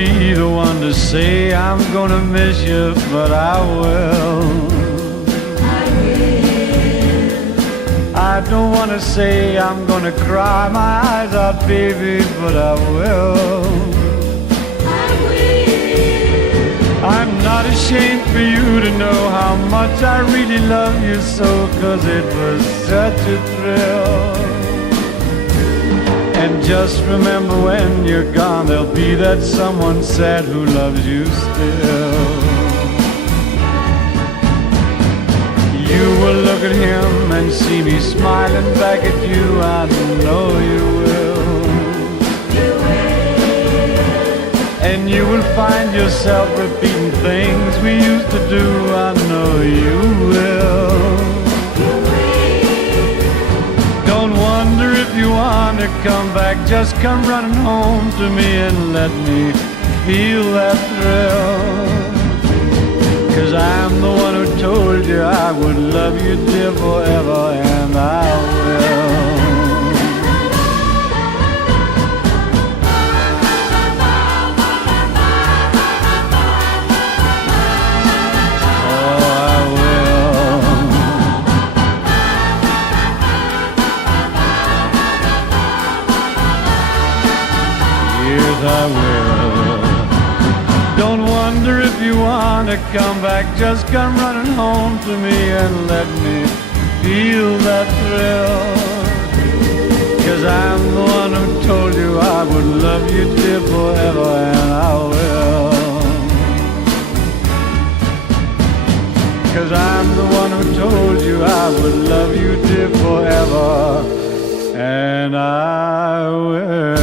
be the one to say I'm gonna miss you, but I will. I don't wanna say I'm gonna cry my eyes out, baby, but I will. I'm not ashamed for you to know how much I really love you so, 'cause it was such a thrill. And just remember when you're gone, there'll be that someone sad who loves you still. You will look at him and see me smiling back at you, I know you will. And you will find yourself repeating things we used to do, I know you will. Don't wonder if you want to come back, just come running home to me and let me feel that thrill. 'Cause I'm the one who told you I would love you, dear, forever, and I will. I will. Don't wonder if you want to come back, just come running home to me and let me feel that thrill. 'Cause I'm the one who told you I would love you, dear, forever, and I will. 'Cause I'm the one who told you I would love you, dear, forever, and I will.